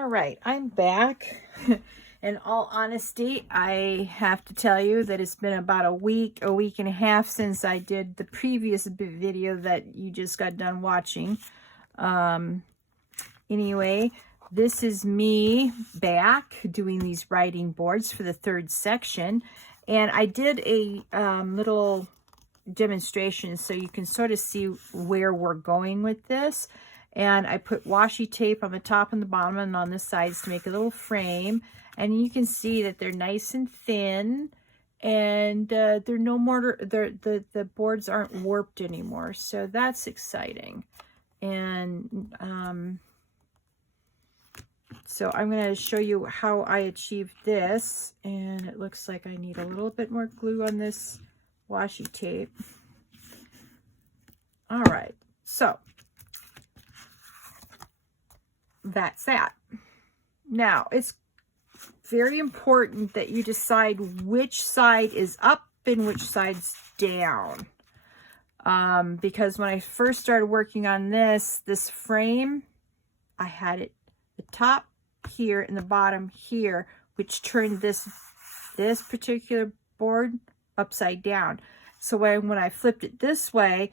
All right, I'm back. In all honesty, I have to tell you that it's been about a week and a half since I did the previous video that you just got done watching. Anyway, this is me back doing these writing boards for the third section. And I did a little demonstration so you can sort of see where we're going with this. And I put washi tape on the top and the bottom and on the sides to make a little frame. And you can see that they're nice and thin, and they're no more, the boards aren't warped anymore. So that's exciting. And so I'm going to show you how I achieved this. And it looks like I need a little bit more glue on this washi tape. All right, so that's that. Now, it's very important that you decide which side is up and which side's down. Because when I first started working on this frame, I had it the top here and the bottom here, which turned this particular board upside down. So when I flipped it this way,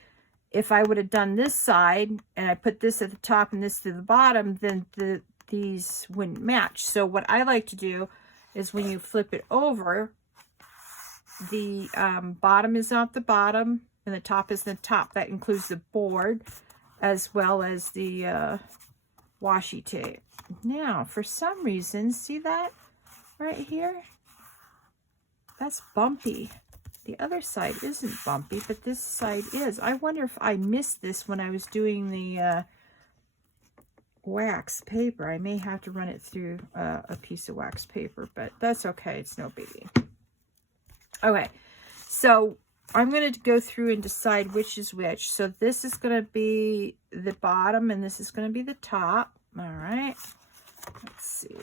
if I would have done this side and I put this at the top and this to the bottom, then these wouldn't match. So what I like to do is when you flip it over, the bottom is not the bottom and the top is the top. That includes the board as well as the washi tape. Now, for some reason, see that right here? That's bumpy. The other side isn't bumpy, but this side is. I wonder if I missed this when I was doing the wax paper. I may have to run it through a piece of wax paper, but that's okay. It's no biggie. Okay, so I'm going to go through and decide which is which. So this is going to be the bottom, and this is going to be the top. All right, let's see.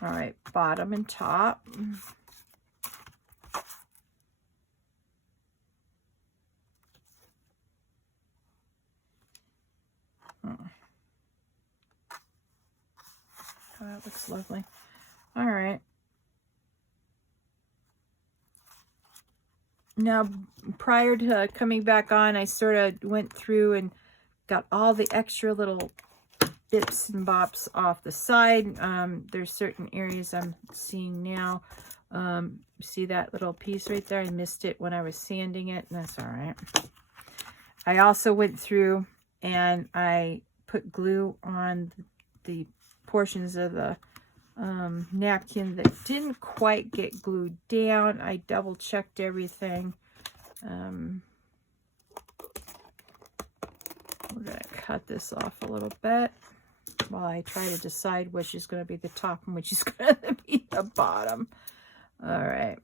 All right, bottom and top. Oh, that looks lovely. All right. Now, prior to coming back on, I sort of went through and got all the extra little bips and bops off the side. There's certain areas I'm seeing now. See that little piece right there? I missed it when I was sanding it, and that's all right. I also went through and I put glue on the portions of the napkin that didn't quite get glued down. I double checked everything. We're going to cut this off a little bit while I try to decide which is going to be the top and which is going to be the bottom. All right.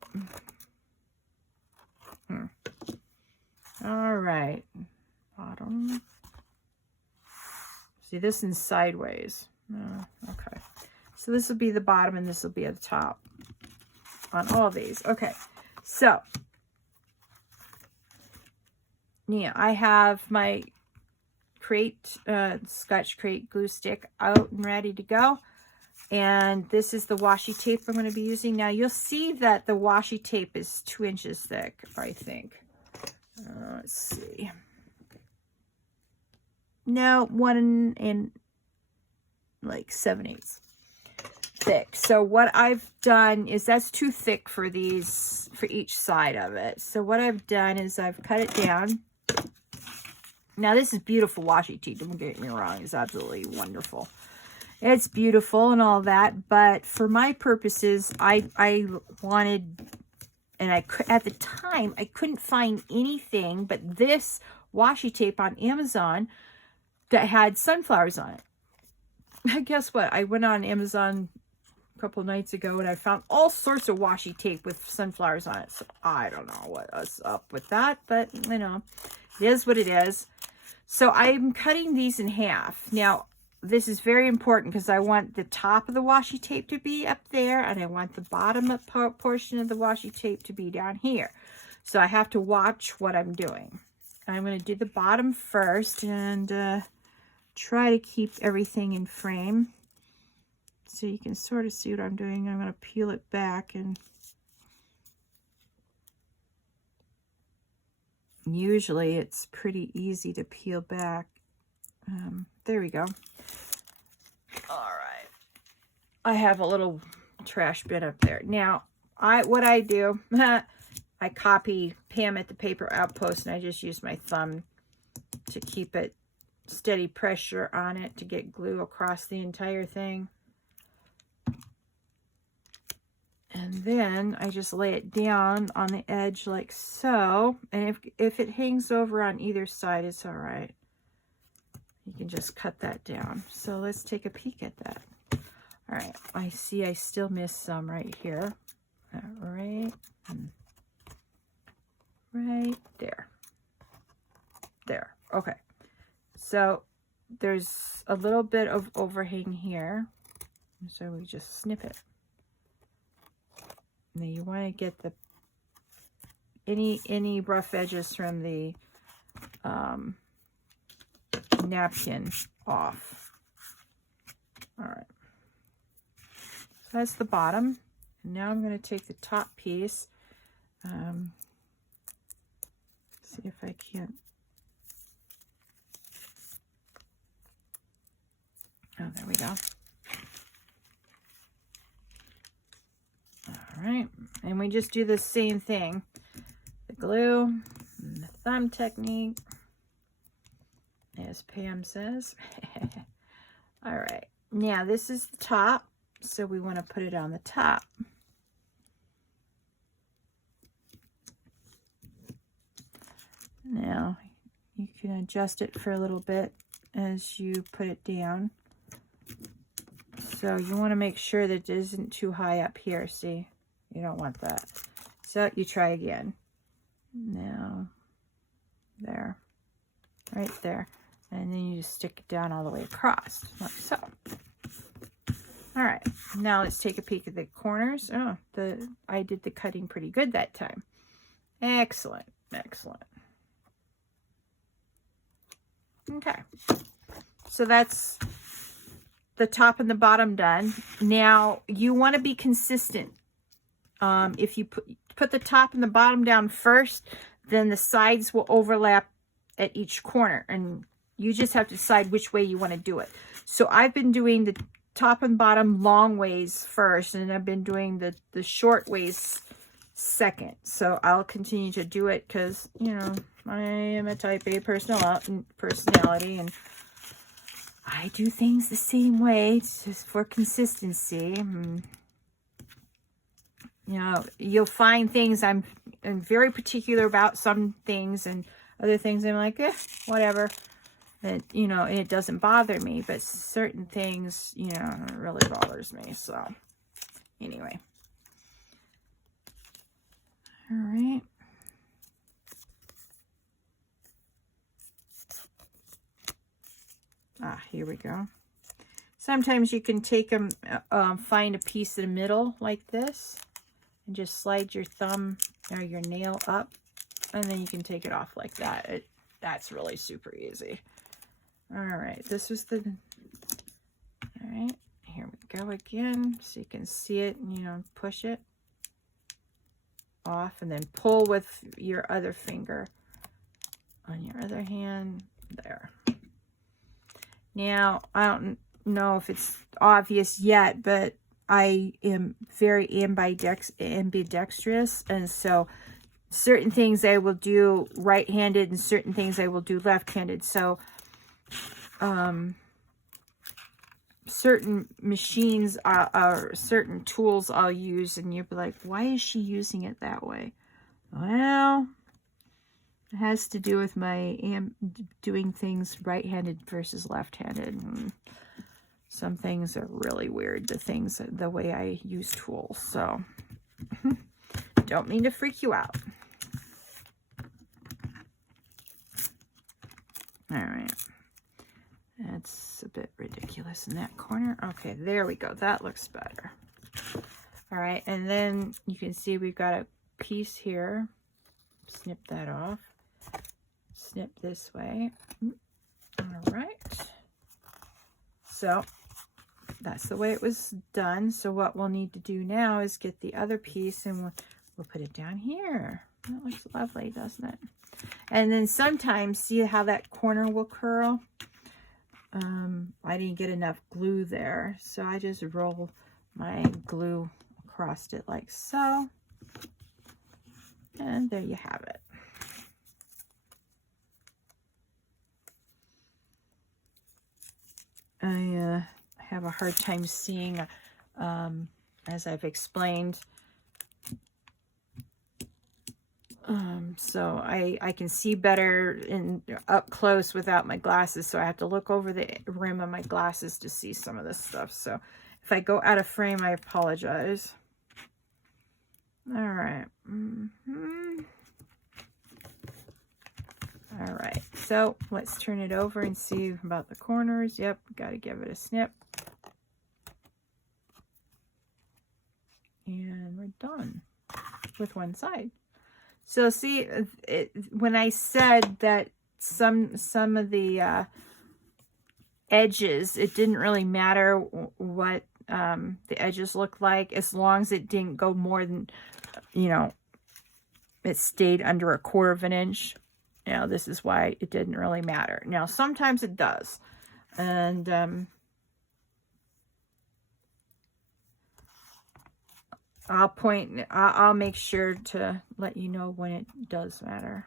All right. Bottom. See, this is sideways. Okay. So this will be the bottom and this will be at the top on all these. Okay. So, yeah, I have my Scotch Crate glue stick out and ready to go. And this is the washi tape I'm going to be using. Now, you'll see that the washi tape is 2 inches thick, I think. Let's see. No, 1 7/8 thick. So what I've done is that's too thick for these, for each side of it. So what I've done is I've cut it down. Now, this is beautiful washi tape. Don't get me wrong. It's absolutely wonderful. It's beautiful and all that. But for my purposes, I wanted, and at the time, I couldn't find anything but this washi tape on Amazon that had sunflowers on it. Guess what? I went on Amazon a couple of nights ago and I found all sorts of washi tape with sunflowers on it. So I don't know what's up with that, but you know, it is what it is. So I'm cutting these in half. Now, this is very important because I want the top of the washi tape to be up there and I want the bottom portion of the washi tape to be down here. So I have to watch what I'm doing. I'm going to do the bottom first and try to keep everything in frame. So you can sort of see what I'm doing. I'm going to peel it back, and usually it's pretty easy to peel back. There we go. All right. I have a little trash bin up there. Now, what I do, I copy Pam at the Paper Outpost, and I just use my thumb to keep it steady pressure on it to get glue across the entire thing. And then I just lay it down on the edge like so. And if it hangs over on either side, it's all right. You can just cut that down. So let's take a peek at that. All right, I see I still missed some right here. Right there. There, okay. So there's a little bit of overhang here. So we just snip it. Now you want to get the any rough edges from the napkin off. All right. So that's the bottom. And now I'm going to take the top piece. See if I can't. Oh, there we go. All right, and we just do the same thing. The glue, and the thumb technique, as Pam says. All right, now this is the top, so we want to put it on the top. Now, you can adjust it for a little bit as you put it down. So you want to make sure that it isn't too high up here. See, you don't want that. So you try again. Now, there, right there. And then you just stick it down all the way across, like so. All right, now let's take a peek at the corners. Oh, I did the cutting pretty good that time. Excellent, excellent. Okay, so that's the top and the bottom done. Now you want to be consistent. If you put the top and the bottom down first, then the sides will overlap at each corner, and you just have to decide which way you want to do it. So I've been doing the top and bottom long ways first, and I've been doing the short ways second. So I'll continue to do it because, you know, I am a type A personality, and I do things the same way just for consistency. You know, you'll find things I'm very particular about, some things, and other things I'm like, whatever. That, you know, it doesn't bother me, but certain things, you know, it really bothers me. So anyway. All right. Here we go. Sometimes you can take them, find a piece in the middle like this, and just slide your thumb or your nail up, and then you can take it off like that. That's really super easy. All right, this was the, all right, here we go again, so you can see it, and, you know, push it off, and then pull with your other finger on your other hand, there. Now, I don't know if it's obvious yet, but I am very ambidextrous, and so certain things I will do right-handed and certain things I will do left-handed. So certain machines are certain tools I'll use, and you'll be like, why is she using it that way? Well, it has to do with my doing things right-handed versus left-handed. And some things are really weird, the way I use tools. So don't mean to freak you out. All right. That's a bit ridiculous in that corner. Okay, there we go. That looks better. All right, and then you can see we've got a piece here snip that off. Snip this way. All right. So that's the way it was done. So what we'll need to do now is get the other piece, and we'll put it down here. That looks lovely, doesn't it? And then sometimes, see how that corner will curl? I didn't get enough glue there, so I just roll my glue across it like so. And there you have it. I have a hard time seeing, as I've explained. So I can see better up close without my glasses, so I have to look over the rim of my glasses to see some of this stuff. So if I go out of frame, I apologize. All right. All right, so let's turn it over and see about the corners. Yep, got to give it a snip. And we're done with one side. So see, when I said that some of the edges, it didn't really matter what the edges looked like, as long as it didn't go more than, you know, it stayed under 1/4 of an inch. You know, this is why it didn't really matter. Now, sometimes it does. And I'll make sure to let you know when it does matter.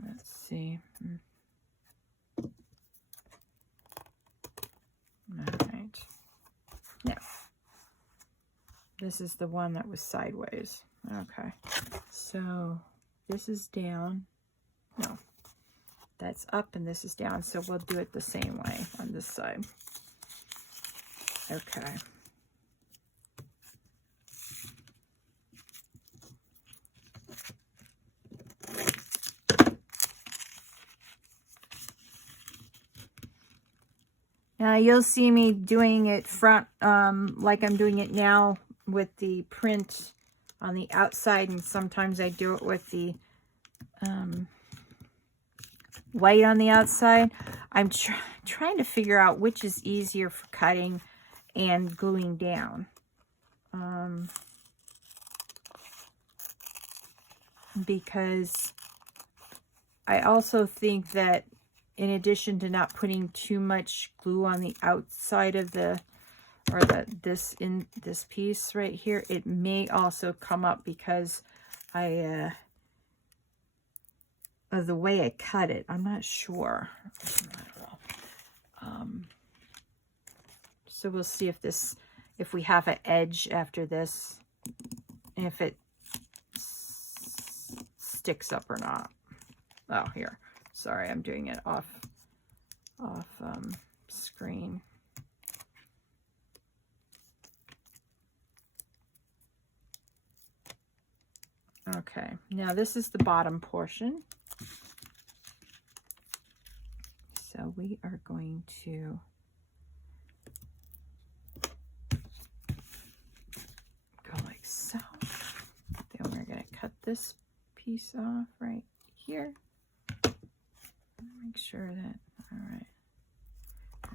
Let's see. All right. Now, this is the one that was sideways. Okay. So this is down. No, that's up and this is down. So we'll do it the same way on this side. Okay. Now you'll see me doing it front, like I'm doing it now with the print on the outside, and sometimes I do it with the white on the outside. I'm trying to figure out which is easier for cutting and gluing down. Because I also think that in addition to not putting too much glue on the outside of the, or this piece right here, it may also come up because of the way I cut it. I'm not sure. So we'll see if we have an edge after this, if it sticks up or not. Oh, here. Sorry, I'm doing it off screen. Okay, now this is the bottom portion. So we are going to go like so. Then we're going to cut this piece off right here. Make sure that, all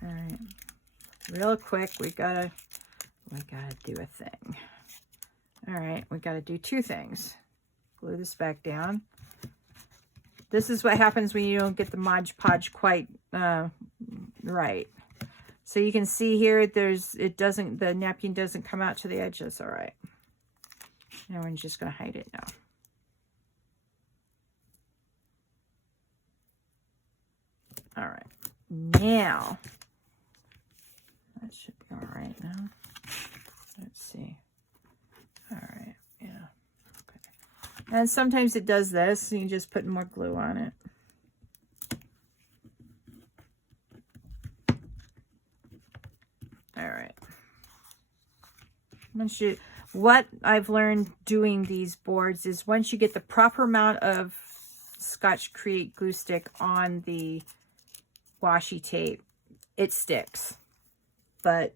right, real quick, we gotta do a thing. All right, we gotta do two things. Glue this back down. This is what happens when you don't get the Mod Podge quite right. So you can see here, the napkin doesn't come out to the edge. That's all right. And we're just gonna hide it now. All right, now, that should be all right now. Let's see. All right, yeah. Okay. And sometimes it does this, so you just put more glue on it. All right. What I've learned doing these boards is once you get the proper amount of Scotch Create glue stick on the washi tape, it sticks. But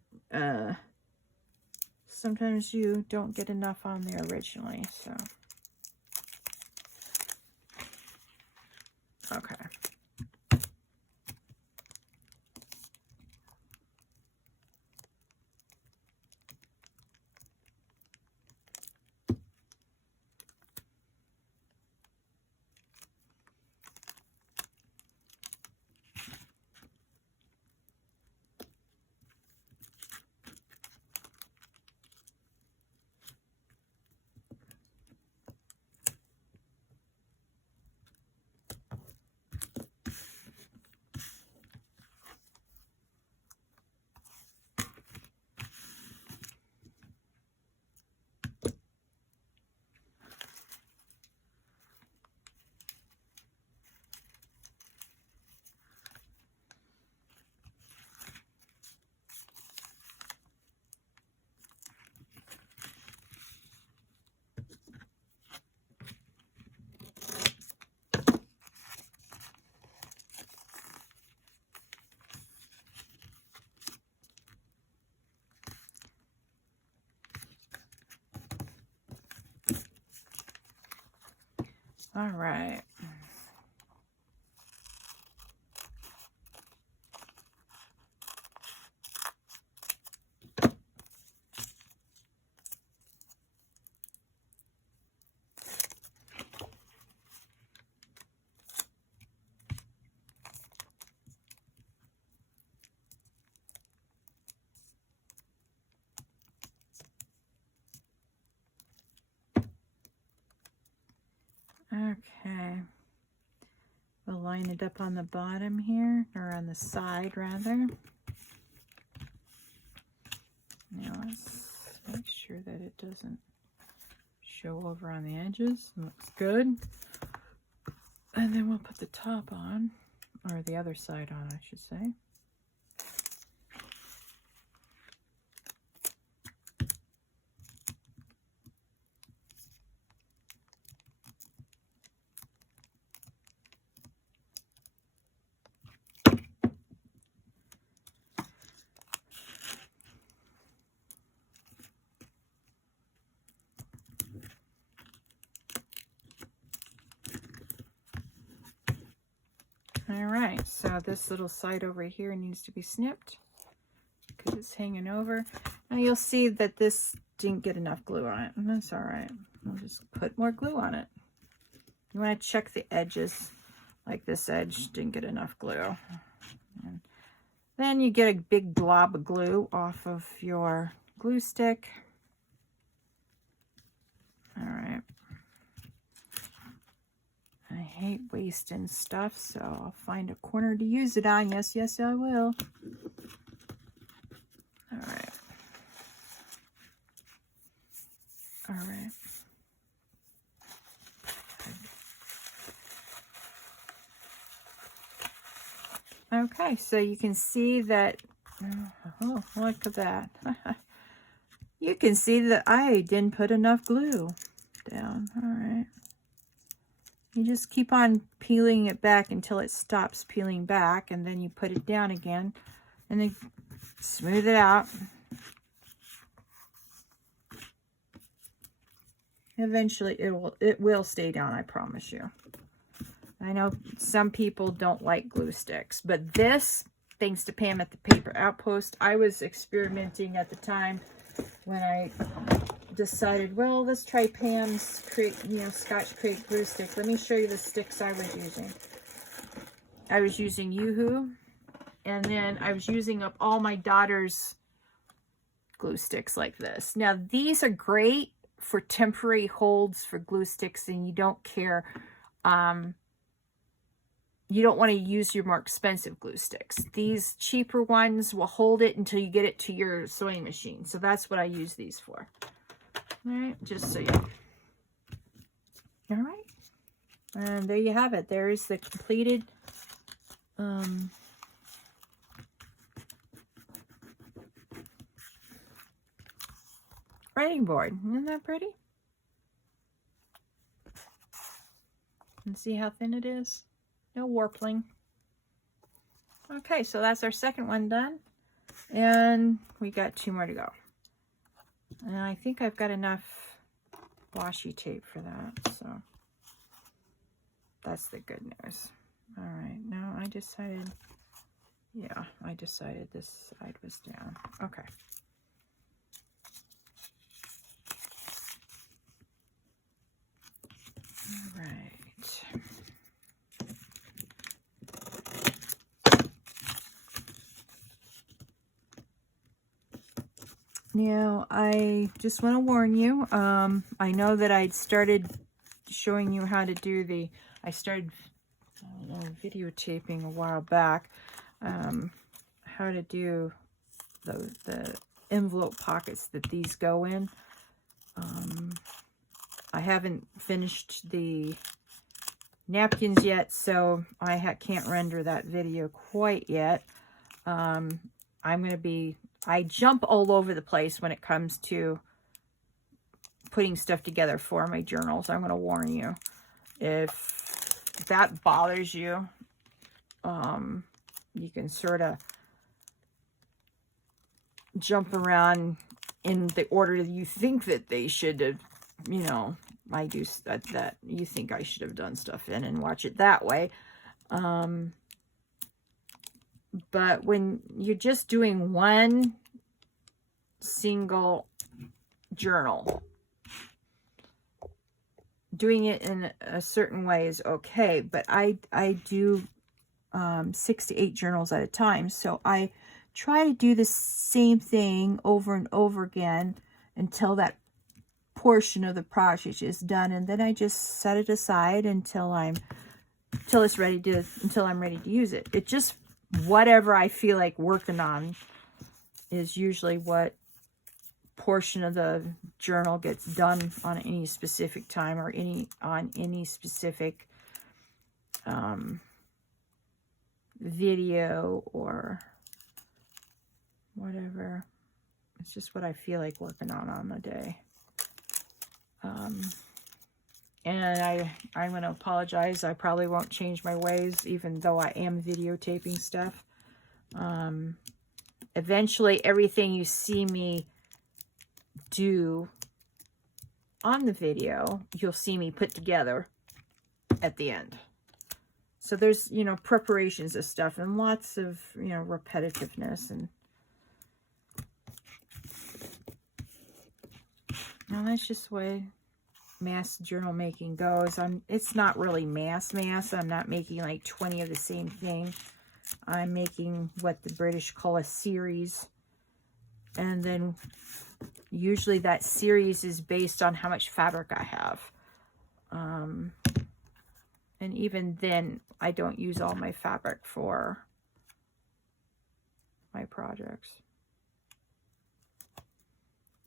sometimes you don't get enough on there originally, so. Okay. All right. Okay. We'll line it up on the bottom here, or on the side rather. Now let's make sure that it doesn't show over on the edges. Looks good. And then we'll put the top on, or the other side on, I should say. All right, so this little side over here needs to be snipped because it's hanging over. Now you'll see that this didn't get enough glue on it, and that's all right. I'll just put more glue on it. You want to check the edges, like this edge didn't get enough glue. And then you get a big blob of glue off of your glue stick. All right. I hate wasting stuff, so I'll find a corner to use it on. Yes, yes, I will. All right. All right. Okay, so you can see that, oh, look at that. You can see that I didn't put enough glue down. All right. You just keep on peeling it back until it stops peeling back, and then you put it down again, and then smooth it out. Eventually, it will stay down, I promise you. I know some people don't like glue sticks, but this, thanks to Pam at the Paper Outpost, I was experimenting at the time when I decided, well, let's try Pam's Scotch Crate glue stick. Let me show you the sticks I was using. I was using Yoo-Hoo, and then I was using up all my daughter's glue sticks like this. Now, these are great for temporary holds for glue sticks, and you don't care. You don't want to use your more expensive glue sticks. These cheaper ones will hold it until you get it to your sewing machine. So that's what I use these for. All right, just so you know. All right. And there you have it. There is the completed writing board. Isn't that pretty? And see how thin it is? No warpling. Okay, so that's our second one done. And we got 2 more to go. And I think I've got enough washi tape for that, so that's the good news. All right, now I decided, yeah, I decided this side was down. Okay. All right. Now, I just want to warn you, I know that I'd started showing you how to do the, I started, I don't know, videotaping a while back, how to do the envelope pockets that these go in. I haven't finished the napkins yet, so I can't render that video quite yet. I'm going to be, I jump all over the place when it comes to putting stuff together for my journals. I'm going to warn you. If that bothers you, you can sort of jump around in the order that you think that they should have, you know, I do that you think I should have done stuff in, and watch it that way. But when you're just doing one single journal, doing it in a certain way is okay, but I do 6 to 8 journals at a time, so I try to do the same thing over and over again until that portion of the project is done, and then I just set it aside until I'm ready to use it. It just, whatever I feel like working on is usually what portion of the journal gets done on any specific time, or on any specific video or whatever. It's just what I feel like working on the day. And I'm going to apologize. I probably won't change my ways, even though I am videotaping stuff. Eventually, everything you see me do on the video, you'll see me put together at the end. So there's, you know, preparations of stuff and lots of, you know, repetitiveness. And that's just the way mass journal making goes. It's not really mass. I'm not making like 20 of the same thing. I'm making what the British call a series. And then usually that series is based on how much fabric I have. And even then, I don't use all my fabric for my projects.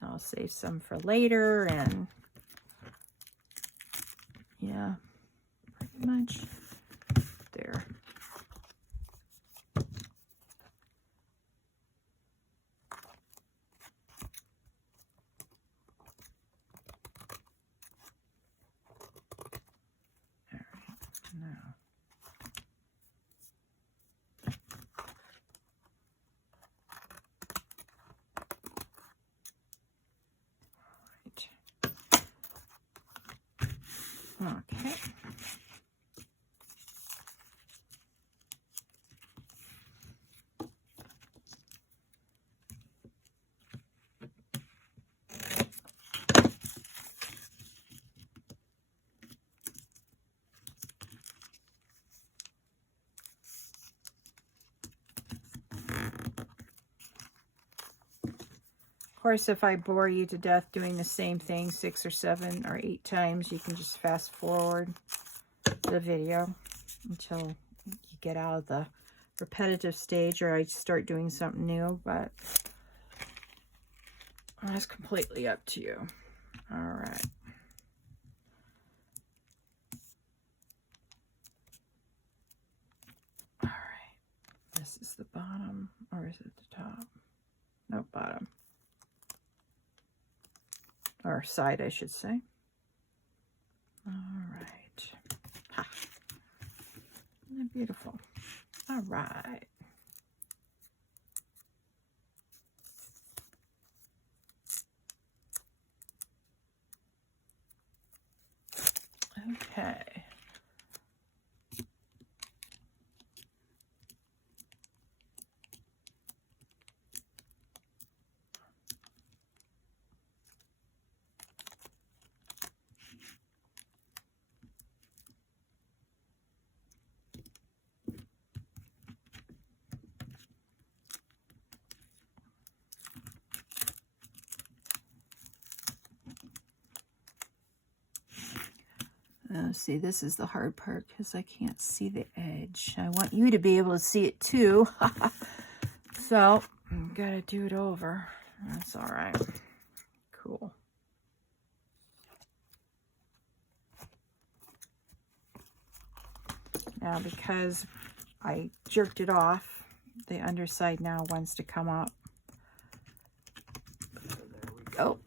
I'll save some for later, and yeah, pretty much there. Now, okay. Of course, if I bore you to death doing the same thing 6 or 7 or 8 times, you can just fast forward the video until you get out of the repetitive stage, or I start doing something new, but that's completely up to you. All right. All right. This is the bottom, or is it the top? No, bottom. Or side, I should say. All right. Ha. Isn't that beautiful? All right. Okay. See, this is the hard part because I can't see the edge. I want you to be able to see it too. So, I've got to do it over. That's all right. Cool. Now, because I jerked it off, the underside now wants to come up. There we go.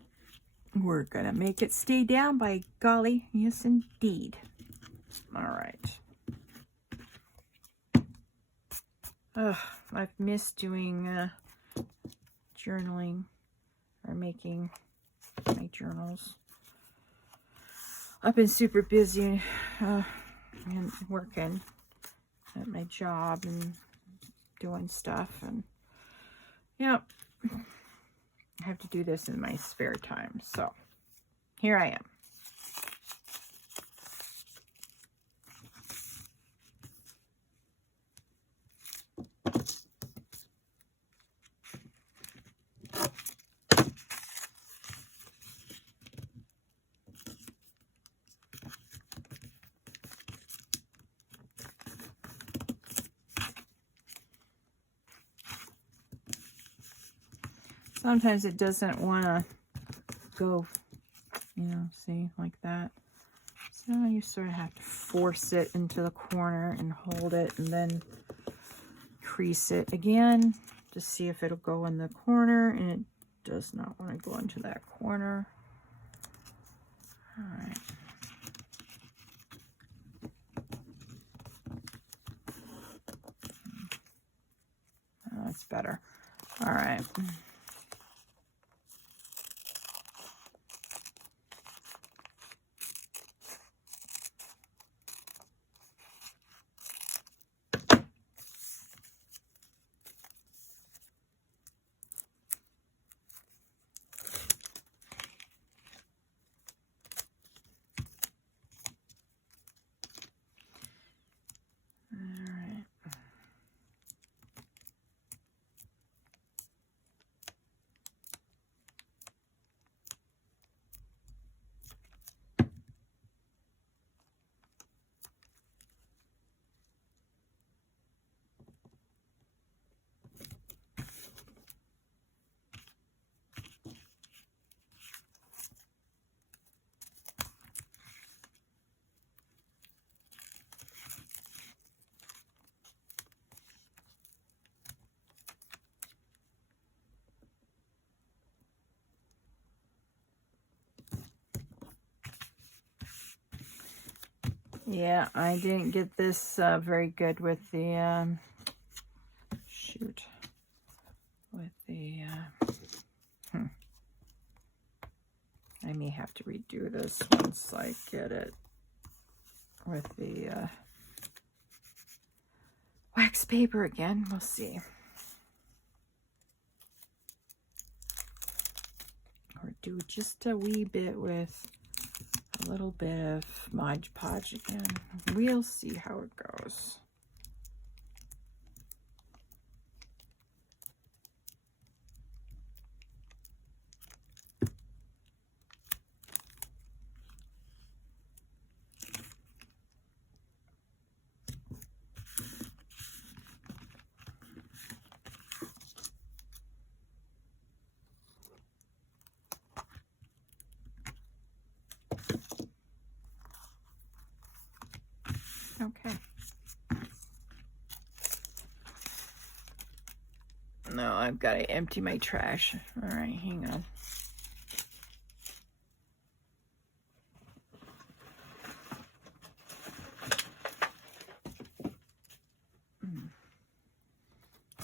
We're going to make it stay down, by golly. Yes, indeed. All right. Ugh, I've missed doing journaling or making my journals. I've been super busy and working at my job and doing stuff. And, yep. I have to do this in my spare time, so here I am. Sometimes it doesn't want to go, you know, see, like that. So you sort of have to force it into the corner and hold it and then crease it again to see if it'll go in the corner, and it does not want to go into that corner. All right. Oh, that's better. All right. Yeah, I didn't get this very good with the, shoot, with the, I may have to redo this once I get it with the wax paper again. We'll see. Or do just a wee bit with a little bit of Mod Podge again. We'll see how it goes. Okay. No, I've got to empty my trash. All right, hang on.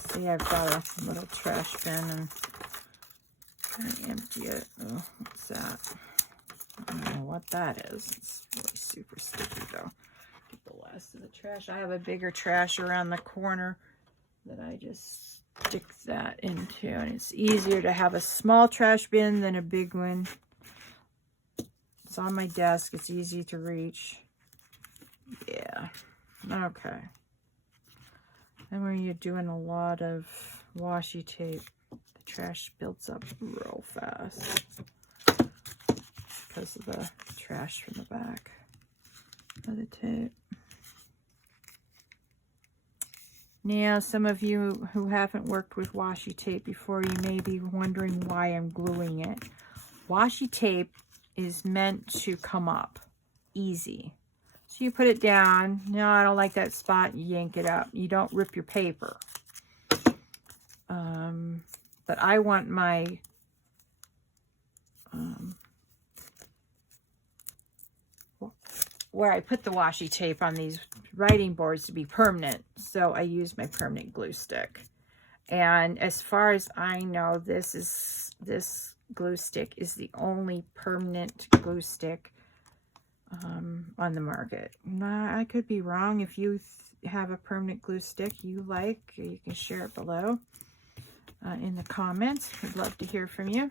See, I've got a little trash bin and I empty it. Oh, what's that? I don't know what that is. Let's really super sticky though. Get the last of the trash. I have a bigger trash around the corner that I just stick that into, and it's easier to have a small trash bin than a big one. It's on my desk. It's easy to reach. Yeah. Okay. And when you're doing a lot of washi tape, the trash builds up real fast because of the trash from the back of the tape. Now, some of you who haven't worked with washi tape before, you may be wondering why I'm gluing it. Washi tape is meant to come up easy. So you put it down. No, I don't like that spot. You yank it up. You don't rip your paper. But I want my where I put the washi tape on these writing boards to be permanent. So I use my permanent glue stick. And as far as I know, this glue stick is the only permanent glue stick on the market. I could be wrong. If you have a permanent glue stick you like, you can share it below in the comments. I'd love to hear from you.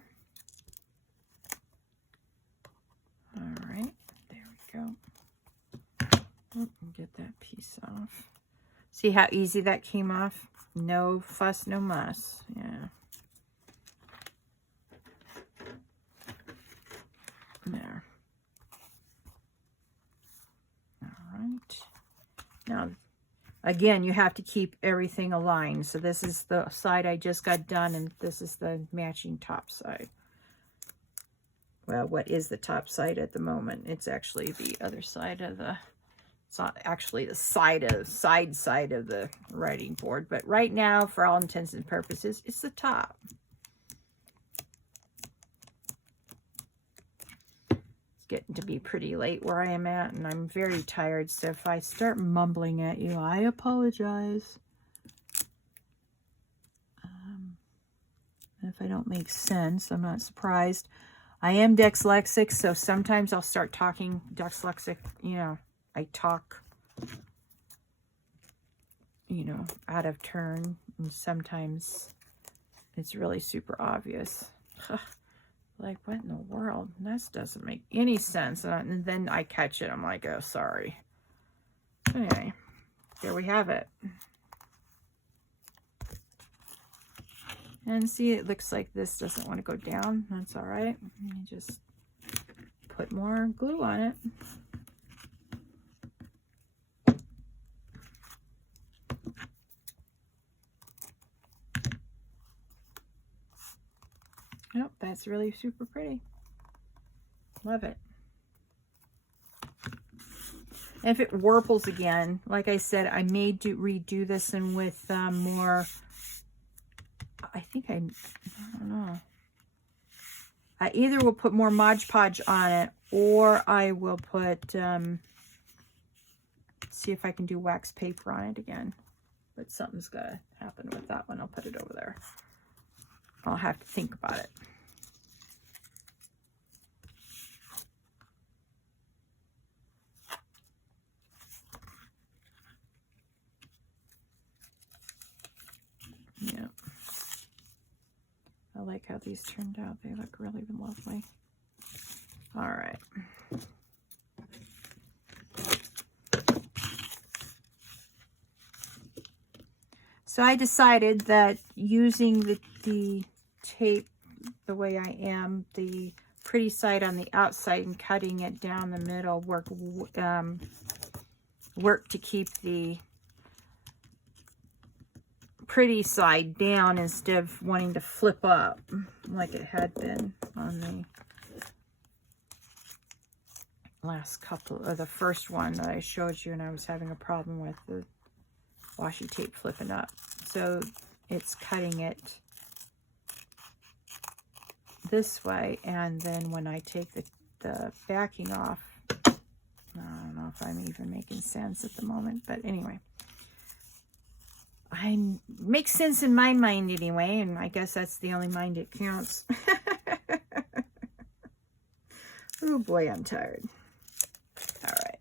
All right, there we go. Get that piece off. See how easy that came off? No fuss, no muss. Yeah. There. All right. Now, again, you have to keep everything aligned. So this is the side I just got done, and this is the matching top side. Well, what is the top side at the moment? It's actually the other side of the... It's not actually the side of the writing board, but right now, for all intents and purposes, it's the top. It's getting to be pretty late where I am at, and I'm very tired, so if I start mumbling at you, I apologize. If I don't make sense, I'm not surprised. I am dyslexic, so sometimes I'll start talking dyslexic, you know. I talk, you know, out of turn, and sometimes it's really super obvious. Like, what in the world? This doesn't make any sense. And then I catch it. I'm like, oh, sorry. Anyway, there we have it. And see, it looks like this doesn't want to go down. That's all right. You just put more glue on it. Nope, that's really super pretty. Love it. And if it warples again, like I said, I may redo this and with more, I don't know. I either will put more Mod Podge on it, or I will put, see if I can do wax paper on it again. But something's got to happen with that one. I'll put it over there. I'll have to think about it. Yeah. I like how these turned out. They look really lovely. All right. So I decided that using the tape the way I am, the pretty side on the outside and cutting it down the middle work to keep the pretty side down instead of wanting to flip up like it had been on the last couple, or the first one that I showed you, and I was having a problem with the washi tape flipping up. So it's cutting it this way, and then when I take the backing off, I don't know if I'm even making sense at the moment, but anyway, makes sense in my mind anyway, and I guess that's the only mind it counts. Oh boy, I'm tired. All right.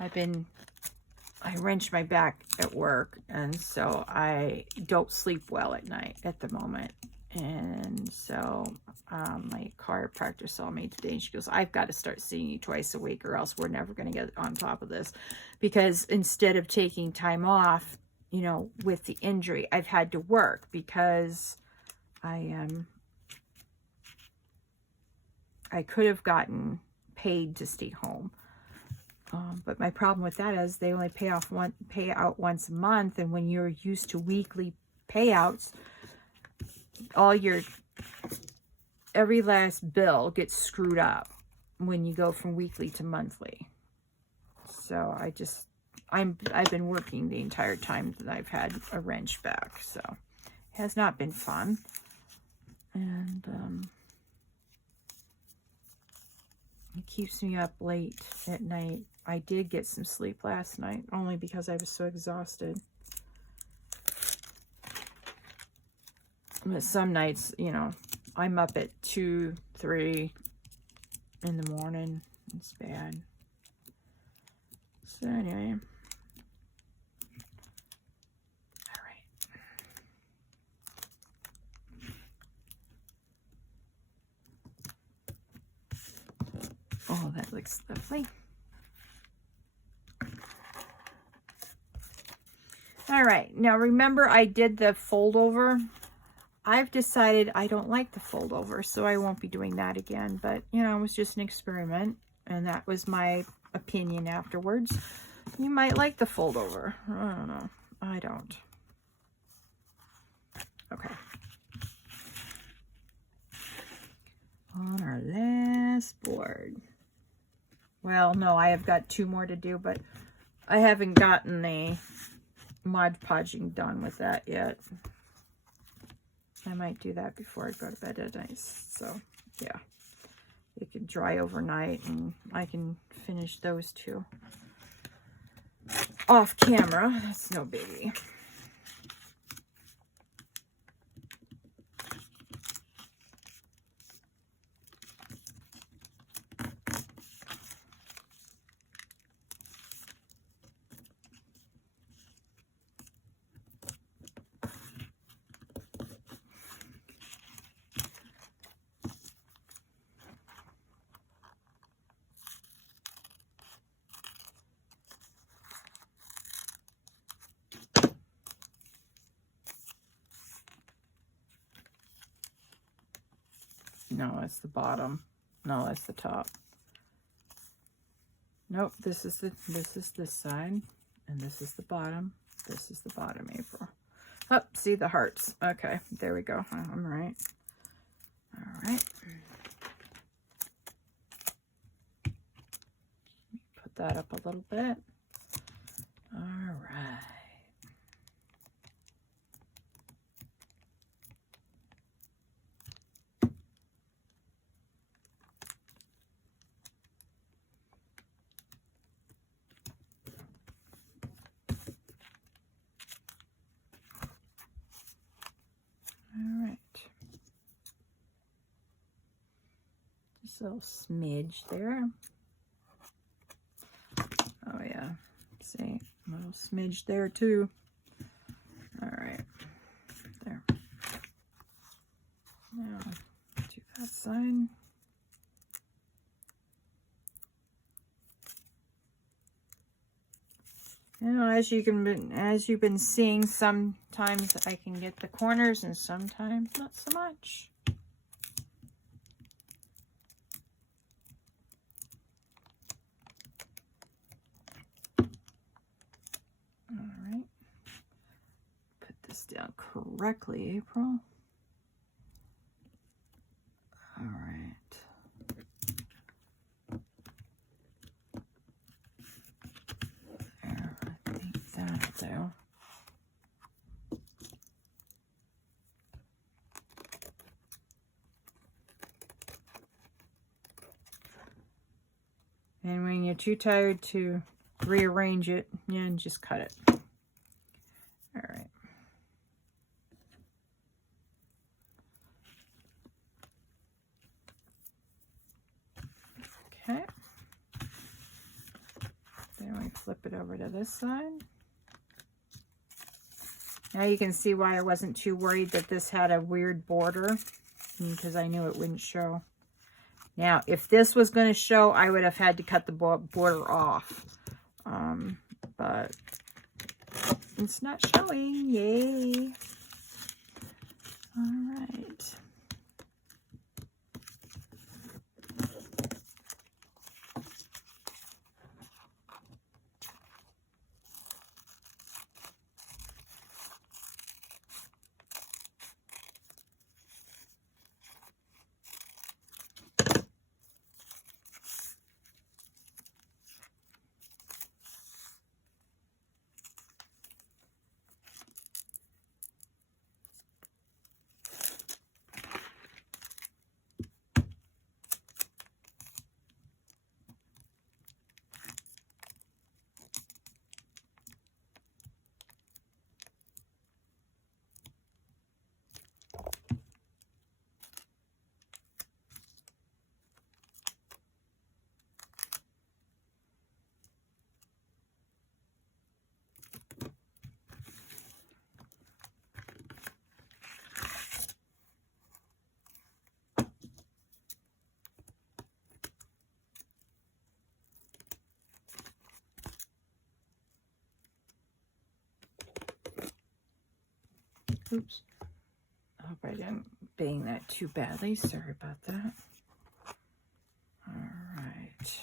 I wrenched my back at work, and so I don't sleep well at night at the moment. And so my chiropractor saw me today, and she goes, I've got to start seeing you twice a week, or else we're never going to get on top of this. Because instead of taking time off, you know, with the injury, I've had to work because I could have gotten paid to stay home. But my problem with that is they only pay out once a month, and when you're used to weekly payouts, every last bill gets screwed up when you go from weekly to monthly. So I've been working the entire time that I've had a wrench back, so it has not been fun. And it keeps me up late at night. I did get some sleep last night, only because I was so exhausted. But some nights, you know, I'm up at 2, 3 in the morning. It's bad. So anyway. All right. Oh, that looks lovely. All right, now remember I did the fold over. I've decided I don't like the fold over, so I won't be doing that again. But, you know, it was just an experiment, and that was my opinion afterwards. You might like the fold over. I don't know. I don't. Okay. On our last board. Well, no, I have got 2 more to do, but I haven't gotten the Mod Podging done with that yet. I might do that before I go to bed at night. So, yeah. It can dry overnight, and I can finish those 2 off camera. That's no biggie. No, that's the bottom. No, that's the top. Nope, this is this side, and this is the bottom. This is the bottom, April. Oh, see the hearts. Okay, there we go. I'm right. All right. Put that up a little bit. All right. All right. Just a little smidge there. Oh yeah. See, a little smidge there too. All right. There. Now, do that side. You know, as you've been seeing, sometimes I can get the corners and sometimes not so much. All right. Put this down correctly, April. All right. That'll do. And when you're too tired to rearrange it, yeah, and just cut it. All right. Okay. Then we flip it over to this side. Now you can see why I wasn't too worried that this had a weird border, because I knew it wouldn't show. Now, if this was going to show, I would have had to cut the border off. But it's not showing. Yay. All right. Oops. I hope I didn't bang that too badly. Sorry about that. All right.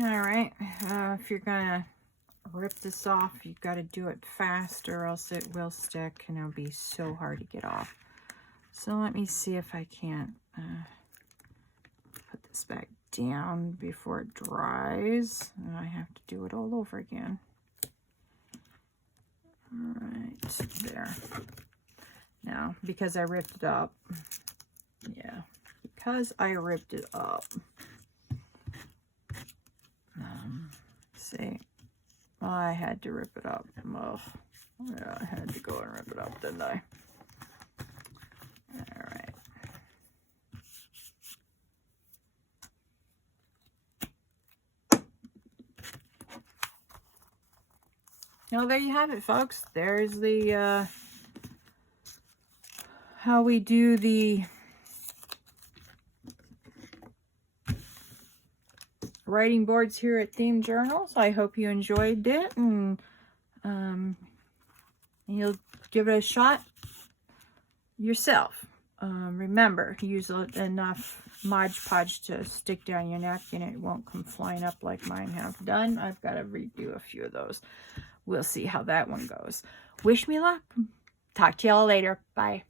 All right, if you're gonna rip this off. You've got to do it fast or else it will stick and it'll be so hard to get off. So let me see if I can't put this back down before it dries. And I have to do it all over again. All right, there. Now, because I ripped it up, because I ripped it up, see, I had to rip it up. Oh, yeah, I had to go and rip it up, didn't I? All right. Well, there you have it, folks. There's the how we do the writing boards here at Theme Journals. I hope you enjoyed it, and you'll give it a shot yourself. Remember, use enough Mod Podge to stick down your neck, and it won't come flying up like mine have done. I've got to redo a few of those. We'll see how that one goes. Wish me luck. Talk to y'all later. Bye.